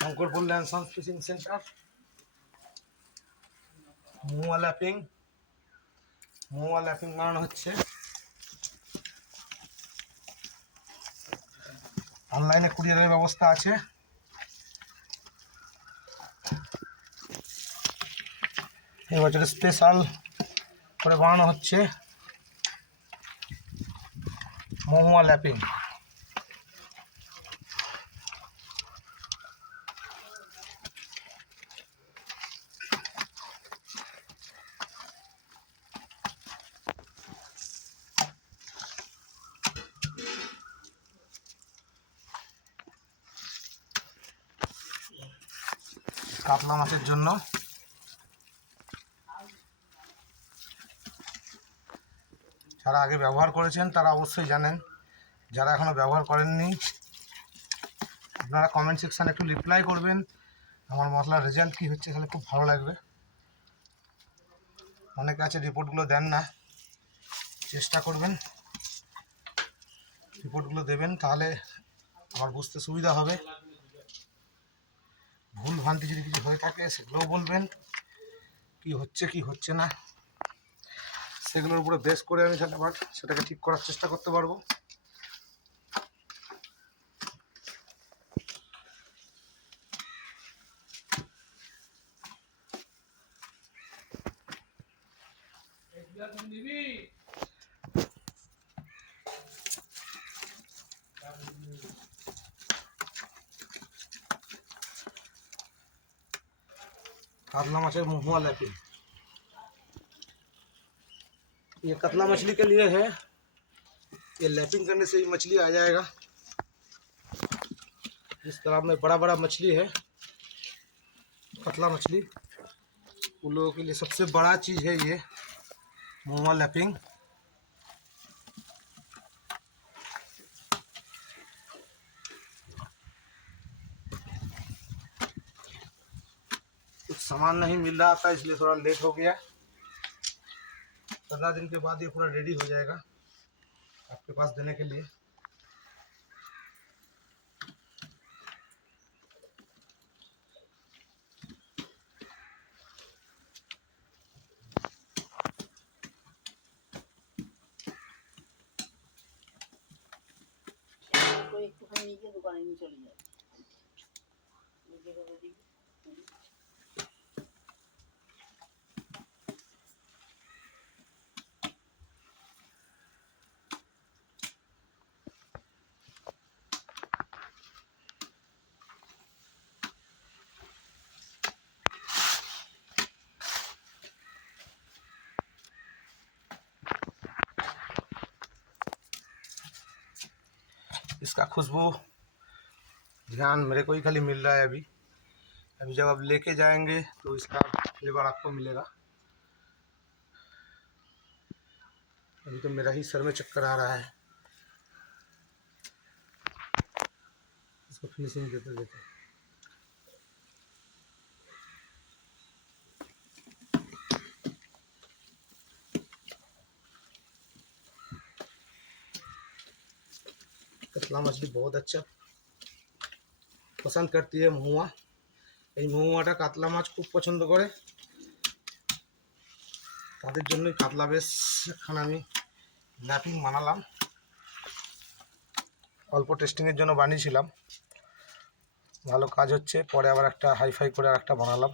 শঙ্করপুর ল্যান্সন fishing centre. মোয়া ল্যাপিং বানানো হচ্ছে। অনলাইনে কুরিয়ারের ব্যবস্থা আছে। এবছর স্পেশাল করে বানানো হচ্ছে মোয়া ল্যাপিং। কাতলা মাছের জন্য যারা আগে ব্যবহার করেছেন তারা অবশ্যই জানেন, যারা এখনও ব্যবহার করেননি আপনারা কমেন্ট সেকশানে একটু রিপ্লাই করবেন। আমার মশলার রেজাল্ট কী হচ্ছে তাহলে খুব ভালো লাগবে। অনেকে আছে রিপোর্টগুলো দেন না, চেষ্টা করবেন রিপোর্টগুলো দেবেন, তাহলে আমার বুঝতে সুবিধা হবে। ভুল ভ্রান্তি যদি কিছু হয়ে থাকে সেগুলোও বলবেন, কি হচ্ছে কি হচ্ছে না সেগুলোর উপরে বেস করে আমি তাহলে আবার সেটাকে ঠিক করার চেষ্টা করতে পারবো। कातला मछली मुहुआ लैपिंग, ये कतला मछली के लिए है। ये लैपिंग करने से ही मछली आ जाएगा। इस तालाब में बड़ा बड़ा मछली है, कतला मछली, उन लोगों के लिए सबसे बड़ा चीज़ है ये मुहुआ लैपिंग। कुछ सामान नहीं मिल रहा था इसलिए थोड़ा लेट हो गया। 15 दिन के बाद ये पूरा रेडी हो जाएगा आपके पास देने के लिए। दुकान में चली जाए। इसका खुशबू ध्यान मेरे को ही खाली मिल रहा है अभी। अभी जब आप लेके जाएंगे तो इसका फ्लेवर आपको मिलेगा। अभी तो मेरा ही सर में चक्कर आ रहा है। इसको फिनिशिंग देते देते कतला मछली बहुत अच्छा पसंद करती है महुआ। এই মহুয়াটা কাতলা মাছ খুব পছন্দ করে, তাদের জন্যই কাতলা বেশ এখন আমি ল্যাপিং বানালাম। অল্প টেস্টিংয়ের জন্য বানিয়েছিলাম, ভালো কাজ হচ্ছে। পরে আবার একটা হাইফাই করে আর একটা বানালাম।